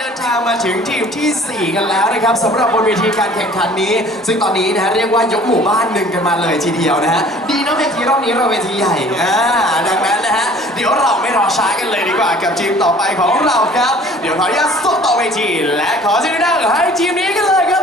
เดินทางมาถึงทีมที่ 4 กันแล้วนะครับสำหรับบนเวทีการแข่งขันนี้ ซึ่งตอนนี้นะฮะเรียกว่ายกหมู่บ้านหนึ่งกันมาเลยทีเดียวนะฮะดีนะเวทีรอบนี้เราเวทีใหญ่อ่าดังนั้นนะฮะเดี๋ยวเราไม่รอช้ากันเลยดีกว่ากับทีมต่อไปของเราครับ เดี๋ยวขออนุญาตส่งต่อเวที และขอเสียงดังให้ทีมนี้กันเลยครับ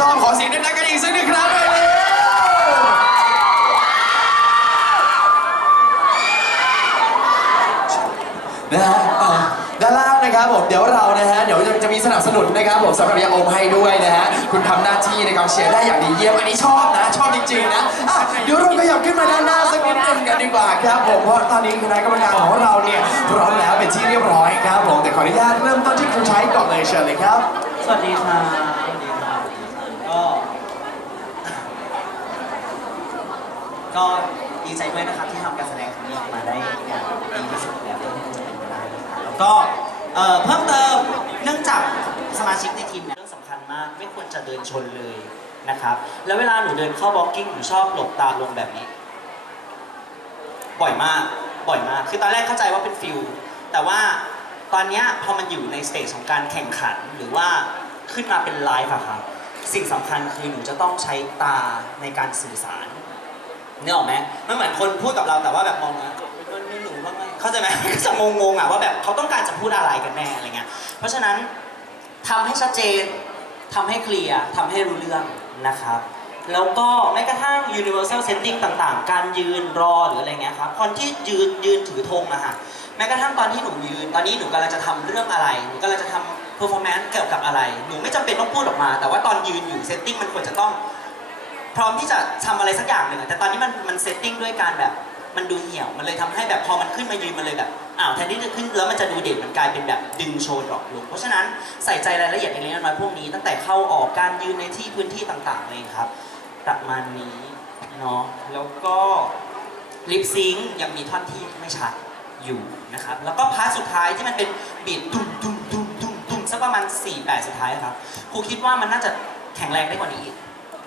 ชอบขอเสียงดังๆกันอีกสักหนึ่งครั้งเลยนะฮะอะด้านล่างนะครับผมเดี๋ยวเรานะฮะเดี๋ยวจะจะมีสนับสนุนนะครับผมสำหรับยาอมให้ด้วยนะฮะคุณทำหน้าที่ในการเชียร์ได้อย่างดีเยี่ยมอันนี้ชอบนะ ชอบจริงๆนะอะเดี๋ยวเราขยับขึ้นมาด้านหน้าสักนิดหนึงกันดีกว่าครับผมเพราะตอนนี้คณะกรรมการของเราเนี่ยพร้อมแล้วเป็นที่เรียบร้อยครับผมแต่ขออนุญาตเริ่มต้นที่ครูใช้ก่อนเลยเชิญเลยครับ สวัสดีครับสวัสดีครับก็ ก็ดีใจด้วยนะครับที่ทำการแสดงครั้งนี้ออกมาได้อย่างดีที่สุดแล้วเท่าที่จะเป็นไปได้นะครับแล้วก็เอ่อเพิ่มเติมเนื่องจากสมาชิกในทีมเนี่ยเรื่องสำคัญมากไม่ควรจะเดินชนเลยนะครับ แล้วเวลาหนูเดินเข้าบล็อกกิ้งหนูชอบหลบตาลงแบบนี้ บ่อยมากบ่อยมาก คือตอนแรกเข้าใจว่าเป็นฟิลแต่ว่าตอนเนี้ยพอมันอยู่ในสเตจของการแข่งขันหรือว่าขึ้นมาเป็นไลฟ์อะครับสิ่งสำคัญคือหนูจะต้องใช้ตาในการสื่อสาร เนี่ยหรอกไหมมันเหมือนคนพูดกับเราแต่ว่าแบบมองนะมันไม่หนูบ้างไหมเข้าใจไหม ก็จะงงๆอะว่าแบบเขาต้องการจะพูดอะไรกันแน่อะไรเงี้ย เพราะฉะนั้นทำให้ชัดเจนทำให้เคลียร์ทำให้รู้เรื่องนะครับ แล้วก็แม้กระทั่ง universal setting ต่างๆ การยืนรอหรืออะไรเงี้ยครับคนที่ยืนยืนถือธงอะฮะแม้กระทั่งตอนที่หนูยืน ตอนนี้หนูกำลังจะทำเรื่องอะไร หนูกำลังจะทำ performance เกี่ยวกับอะไร หนูไม่จำเป็นต้องพูดออกมา แต่ว่าตอนยืนอยู่ setting มันควรจะต้อง พร้อมที่จะทำอะไรสักอย่างหนึ่งอะแต่ตอนนี้มันมัน setting ด้วยการแบบมันดูเหี่ยวมันเลยทำให้แบบพอมันขึ้นมายืนมันเลยแบบอ้าวแทนที่จะขึ้นแล้วมันจะดูเด่นมันกลายเป็นแบบดึงโชว์ดรอปลงเพราะฉะนั้นใส่ใจรายละเอียดในเรื่องน้อยๆพวกนี้ ตั้งแต่เข้าออกการยืนในที่พื้นที่ต่างๆเลยครับ ประมาณนี้เนาะแล้วก็ลิปซิงค์ยังมีท่อนที่ไม่ชัดอยู่นะครับ แล้วก็พาร์ทสุดท้ายที่มันเป็นบีดตุ้มตุ้มตุ้มตุ้มตุ้มสักประมาณ4 8สุดท้ายครับครูคิดว่ามันน่าจะแข็งแรงได้กว่านี้อีก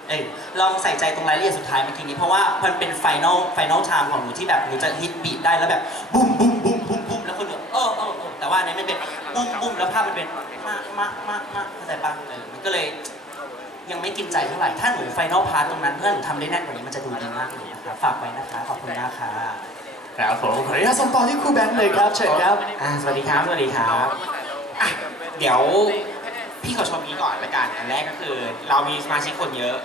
เอ้ยลองใส่ใจตรงรายละเอียดสุดท้ายเมื่อกี้นี้เพราะว่ามันเป็นไฟนอลไฟนอลไทม์ของหนูที่แบบหนูจะฮิตบีดได้แล้วแบบบุ้มบุ้มบุ้มบุ้มบุ้มแล้วคนเดียวเออเออเออแต่ว่าอันนี้มันเป็นบุ้มบุ้มแล้วภาพมันเป็นมากมากมากมากเข้าใจปะเออมันก็เลย ยังไม่กินใจเท่าไหร่ถ้าหนูไฟนอลพาร์ตตรงนั้นเพื่อนหนูทำได้แน่นกว่านี้มันจะดูดีมากเลยนะครับฝากไว้นะคะขอบคุณมากค่ะครับผมขออนุญาตส่งต่อที่ครูแบงค์เลยครับเชิญครับอ่าสวัสดีครับสวัสดีครับอะเดี๋ยว พี่ขอชมนี้ก่อนละกันอันแรกก็คือ เรามีสมาชิกคนเยอะ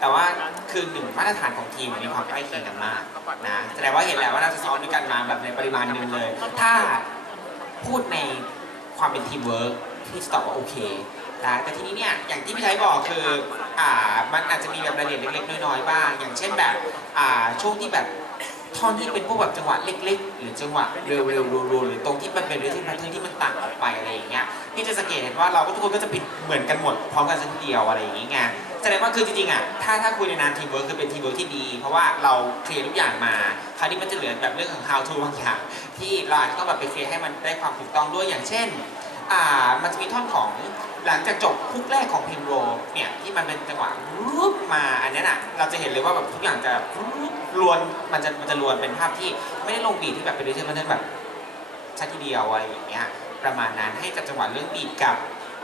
แต่ว่าคือหนึ่งมาตรฐานของทีมมีความใกล้เคียงกันมากนะแสดงว่าเห็นแล้วว่าเราจะซ้อมด้วยกันมาแบบในปริมาณหนึ่งเลย ถ้าพูดในความเป็นทีมเวิร์กพี่จะตอบว่าโอเคนะแต่ทีนี้เนี่ยอย่างที่พี่ไทยบอกคืออ่ามันอาจจะมีแบบรายละเอียดเล็กๆน้อยๆบ้างอย่างเช่นแบบอ่าช่วงที่แบบ ท่อนที่เป็นพวกแบบจังหวะเล็ก ๆ หรือจังหวะเร็วๆรัวๆหรือตรงที่มันเป็นเรื่องที่แพทเทิร์นที่มันต่างออกไปอะไรอย่างเงี้ยพี่จะสังเกตเห็นว่าเราก็ทุกคนก็จะผิดเหมือนกันหมดพร้อมกันสักเดียวอะไรอย่างเงี้ยแสดงว่าคือจริงๆอะถ้าถ้าคุยในนามทีมเวิร์คคือเป็นทีมเวิร์คที่ดี เพราะว่าเราเคลียร์ทุกอย่างมาคราวนี้มันจะเหลือแบบเรื่องของ how to บางอย่างที่เราอาจจะต้องแบบไปเคลียร์ให้มันได้ความถูกต้องด้วยอย่างเช่นอ่ามันจะมีท่อนของหลังจากจบพุกแรกของเพลงโรเนี่ยที่มันเป็นจังหวะรูปมาอันนั้น่ะเราจะเห็นเลยว่าแบบทุกอย่างจะร วนมันจะมันจะรวนเป็นภาพที่ไม่ได้ลงบีทที่แบบเป็นเรื่องมันแบบชัดทีเดียวอะไรอย่างเงี้ยประมาณนั้นให้กับจังหวะเรื่องบีทกับ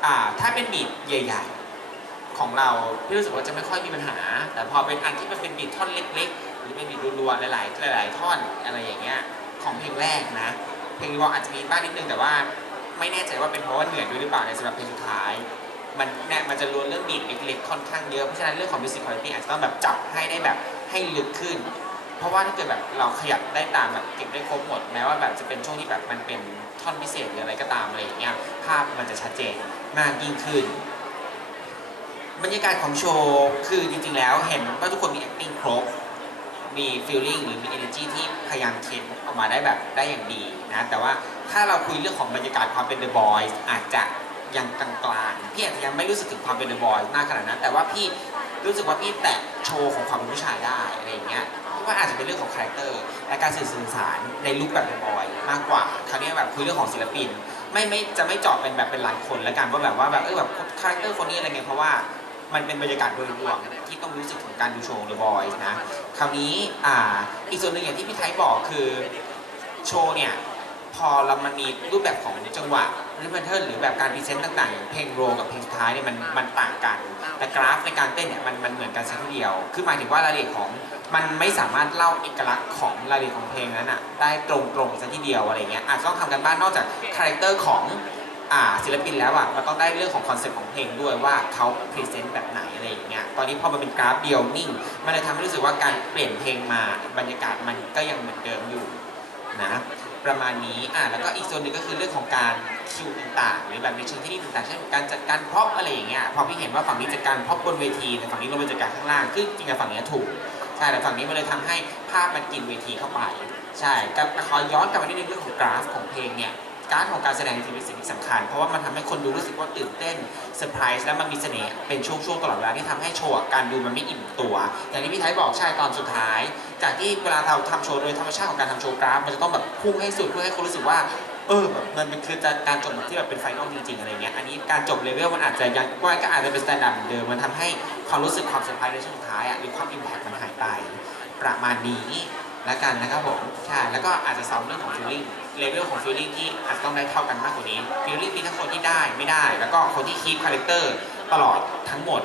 อ่าถ้าเป็นบีทใหญ่ ๆ ของเราพี่รู้สึกว่าจะไม่ค่อยมีปัญหา แต่พอเป็นอันที่มันเป็นบีทท่อนเล็ก ๆ หรือเป็นบีทรัวๆหลายๆหลาย ๆ ท่อนอะไรอย่างเงี้ยของเพลงแรกนะเพลงวอลอาจจะมีบ้างนิดนึงแต่ว่าไม่แน่ใจว่าเป็นเพราะว่าเหนื่อยด้วยหรือเปล่าในสำหรับเพลงสุดท้ายมันเนี่ยมันจะล้วนเรื่องบีทเล็กๆค่อนข้างเยอะ เพราะฉะนั้นเรื่องของ music quality อาจจะต้องแบบจับให้ได้แบบให้ลึกขึ้น เพราะว่าถ้าเกิดแบบเราขยับได้ตามแบบเก็บได้ครบหมด แม้ว่าแบบจะเป็นช่วงที่แบบมันเป็นท่อนพิเศษหรืออะไรก็ตามอะไรอย่างเงี้ยภาพมันจะชัดเจนมากยิ่งขึ้น บรรยากาศของโชว์คือจริงๆแล้วเห็นว่าทุกคนมี acting ครบมี feeling หรือมี energy ที่พยายามเค้นออกมาได้แบบได้อย่างดีนะ แต่ว่าถ้าเราคุยเรื่องของบรรยากาศความเป็น The Boys อาจจะยังกลางๆพี่อาจจะยังไม่รู้สึกถึงความเป็น The Boys มากขนาดนั้น แต่ว่าพี่รู้สึกว่าพี่แตะโชว์ของความเป็นผู้ชายได้อะไรอย่างเงี้ย ว่าอาจจะเป็นเรื่องของคาแรคเตอร์และการสื่อสารในลุคแบบ The Boy มากกว่าคราวนี้แบบคุยเรื่องของศิลปิน ไม่ไม่จะไม่เจาะเป็นแบบเป็นรายคนแล้วกันว่าแบบว่าแบบเออแบบคาแรคเตอร์คนนี้อะไรเงี้ยเพราะว่ามันเป็นบรรยากาศโดยรวมที่ต้องรู้สึกถึงการดูโชว์ The Boys นะคราวนี้อ่าอีกส่วนหนึ่งอย่างที่พี่ไทยบอกคือโชว์เนี่ยพอเรามันมีรูปแบบของจังหวะ รือแพทเทิร์นหรือแบบการพรีเซนต์ต่างๆอย่างเพลงโรกับเพลงสุดท้ายเนี่ยมันมันต่างกัน แต่กราฟในการเต้นเนี่ยมันมันเหมือนกันสักทีเดียว คือหมายถึงว่ารายละเอียดของมันไม่สามารถเล่าเอกลักษณ์ของรายละเอียดของเพลงนั้นอะได้ตรงๆสักทีเดียวอะไรเงี้ยอาจจะต้องทำกันบ้านนอกจากคาแรคเตอร์ของอ่าศิลปินแล้วอะมันต้องได้เรื่องของคอนเซ็ปต์ของเพลงด้วยว่าเขาพรีเซนต์แบบไหนอะไรอย่างเงี้ยตอนนี้พอมันเป็นกราฟเดียวนิ่ง มันเลยทำให้รู้สึกว่าการเปลี่ยนเพลงมาบรรยากาศมันก็ยังเหมือนเดิมอยู่นะ ประมาณนี้อ่าแล้วก็อีกโซนหนึ่งก็คือเรื่องของการคิวต่างๆ หรือแบบในเชิงที่นี่ต่างๆเช่นการจัดการพร็อพอะไรอย่างเงี้ยพอพี่เห็นว่าฝั่งนี้จัดการพร็อพบนเวทีแต่ฝั่งนี้ลงไปจัดการข้างล่างคือจริงๆฝั่งนี้ถูกใช่แต่ฝั่งนี้มันเลยทำให้ภาพมันกินเวทีเข้าไป ใช่กับขอย้อนกลับมานิดนึงเรื่องของกราฟของเพลงเนี่ย กราฟของการแสดงจริงเป็นสิ่งที่สำคัญ เพราะว่ามันทำให้คนดูรู้สึกว่าตื่นเต้นเซอร์ไพรส์และมันมีเสน่ห์เป็นช่วงๆตลอดเวลาที่ทำให้โชว์อะการดูมันไม่อิ่มตัว อย่างที่พี่ไทยบอกใช่ตอนสุดท้าย จากที่เวลาเราทำโชว์โดยธรรมชาติของการทำโชว์กราฟมันจะต้องแบบพุ่งให้สุดเพื่อให้คนรู้สึกว่า เออแบบมันเป็นคือการจบแบบที่แบบเป็นไฟนอลจริงๆอะไรเงี้ย อันนี้การจบเลเวลมันอาจจะยังว่าก็อาจจะเป็นสแตนดาร์ดเหมือนเดิม มันทำให้ความรู้สึกความเซอร์ไพรส์ในช่วงสุดท้ายอะหรือความอิมแพคมันหายไป ประมาณนี้ แล้วกันนะครับผมใช่แล้วก็อาจจะซ้อมเรื่องของฟีลลิ่งเลเวลของฟีลลิ่งที่อาจจะต้องได้เท่ากันมากกว่านี้ฟีลลิ่งมีทั้งคนที่ได้ไม่ได้ แล้วก็คนที่คีปคาแรคเตอร์ตลอดทั้งหมด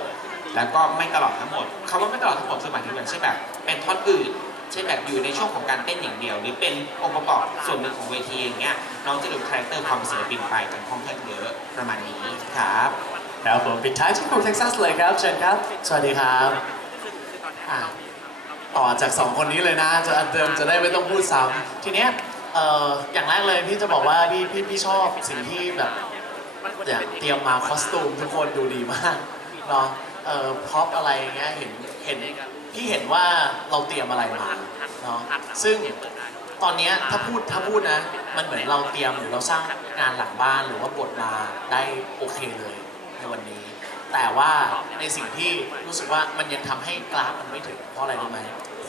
แล้วก็ไม่ตลอดทั้งหมดคำว่าไม่ตลอดทั้งหมดคือหมายถึงอย่างเช่นแบบเป็นท่อนอื่นเช่นแบบอยู่ในช่วงของการเต้นอย่างเดียว หรือเป็นองค์ประกอบส่วนหนึ่งของเวทีอย่างเงี้ยน้องจะดูคาแรคเตอร์ความเป็นศิลปินไปกันค่อนข้างเยอะประมาณนี้ครับครับผมปิดท้ายที่กรุงเท็กซัสเลยครับเชิญครับ สวัสดีครับอะ ต่อจากสองคนนี้เลยนะจะเดิมจะได้ไม่ต้องพูดซ้ำทีเนี้ยเอ่ออย่างแรกเลยพี่จะบอกว่าพี่พี่พี่ชอบสิ่งที่แบบอยากเตรียมมาคอสตูมทุกคนดูดีมากเนาะเอ่อพร็อพอะไรเงี้ยเห็นเห็นพี่เห็นว่าเราเตรียมอะไรมาเนาะซึ่งตอนเนี้ยถ้าพูดถ้าพูดนะ มันเหมือนเราเตรียมหรือเราสร้างงานหลังบ้านหรือว่าบทมาได้โอเคเลยในวันนี้ แต่ว่าในสิ่งที่รู้สึกว่ามันยังทำให้กราฟมันไม่ถึงเพราะอะไรรู้ไหม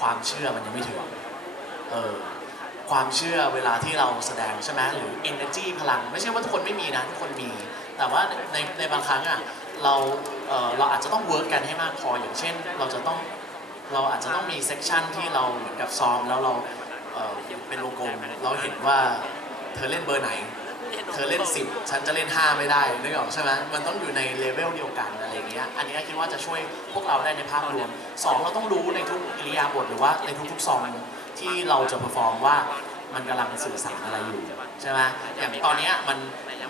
ความเชื่อมันยังไม่ถึงเออความเชื่อเวลาที่เราแสดงใช่ไหมหรือ energy พลัง ไม่ใช่ว่าทุกคนไม่มีนะทุกคนมี แต่ว่าในในบางครั้งอะเราเออเราอาจจะต้องเวิร์กกันให้มากพออย่างเช่น เราจะต้องเราอาจจะต้องมีเซกชันที่เราเหมือนกับซ้อมแล้วเราเออเป็นวงกลมเราเห็นว่าเธอเล่นเบอร์ไหน เธอเล่น 10 ฉันจะเล่น 5 ไม่ได้นึกออกใช่ไหมมันต้องอยู่ในเลเวลเดียวกันอะไรอย่างเงี้ยอันนี้คิดว่าจะช่วยพวกเราได้ในภาพรวม2เราต้องรู้ในทุกอิริยาบถหรือว่าในทุกๆซองที่เราจะเพอร์ฟอร์มว่ามันกำลังสื่อสารอะไรอยู่ใช่ไหมอย่างตอนเนี้ยมัน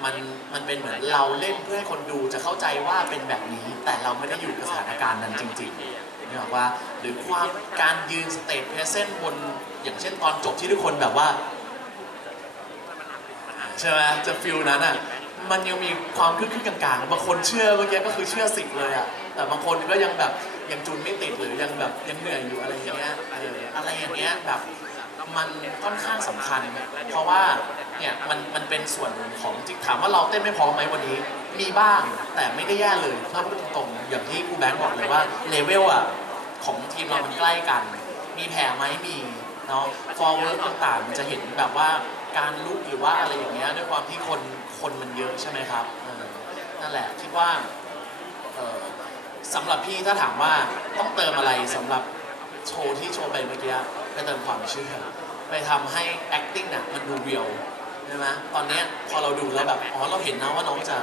มันมันเป็นเหมือนเราเล่นเพื่อให้คนดูจะเข้าใจว่าเป็นแบบนี้ แต่เราไม่ได้อยู่กับสถานการณ์นั้นจริงๆนี่บอกว่าหรือความการยืนสเตจเพรสเซนต์บนอย่างเช่นตอนจบที่ทุกคนแบบว่า ใช่ไหมจะฟิลนั้นอะมันยังมีความคึกคืกกลางๆบางคนเชื่อเมื่อกี้ก็คือเชื่อสิบเลยอะแต่บางคนก็ยังแบบยังจูนไม่ติดหรือยังแบบยังเหนื่อยอยู่อะไรอย่างเงี้ยอะไรอย่างเงี้ยแบบมันค่อนข้างสำคัญ เพราะว่าเนี่ยมันมันเป็นส่วนของจริงถามว่าเราเต้นไม่พร้อมไหมวันนี้ มีบ้างแต่ไม่ได้แย่เลยถ้าพูดตรงๆอย่างที่ครูแบงค์บอกเลยว่าเลเวลอะของทีมเรามันใกล้กัน มีแผลไหมมีเนาะฟอร์เวิร์กต่างๆมันจะเห็นแบบว่า การลุกหรือว่าอะไรอย่างเงี้ยด้วยความที่คนคนมันเยอะใช่ไหมครับเออนั่นแหละคิดว่าเออสำหรับพี่ถ้าถามว่าต้องเติมอะไรสำหรับโชว์ที่โชว์ไปเมื่อกี้ไปเติมความเชื่อ ไปทำให้ acting น่ะมันดูเรียลใช่ไหมตอนเนี้ยพอเราดูแล้วแบบอ๋อเราเห็นนะว่าน้องจะ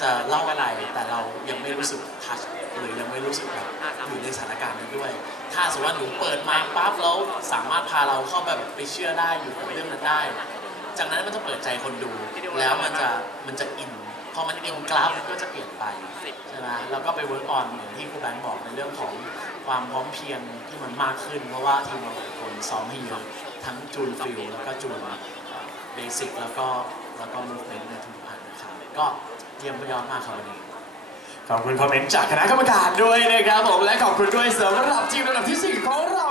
จะเล่าอะไร แต่เรายังไม่รู้สึกทัชหรือยังไม่รู้สึกแบบอยู่ในสถานการณ์นั้นด้วย ถ้าสมมติว่าหนูเปิดมาปั๊บแล้วสามารถพาเราเข้าไปแบบไปเชื่อได้อยู่กับเรื่องนั้นได้ จากนั้นมันจะเปิดใจคนดู แล้วมันจะมันจะอินพอมันอินกราฟมันก็จะเปลี่ยนไปใช่ไหมแล้วก็ไปเวิร์กออนอย่างที่ครูแบงค์บอกในเรื่องของความพร้อมเพรียงที่มันมากขึ้น เพราะว่าทีมเราหลายคนซ้อมให้เยอะทั้งจูนฟิลแล้วก็จูนเบสิกแล้วก็แล้วก็มูฟเมนต์ในทุกอันนะครับก็เยี่ยมยอดมากครับวันนี้ขอบคุณคอมเมนต์จากคณะกรรมการด้วยนะครับผมและขอบคุณด้วยสำหรับทีมระดับที่ 4 ของเรา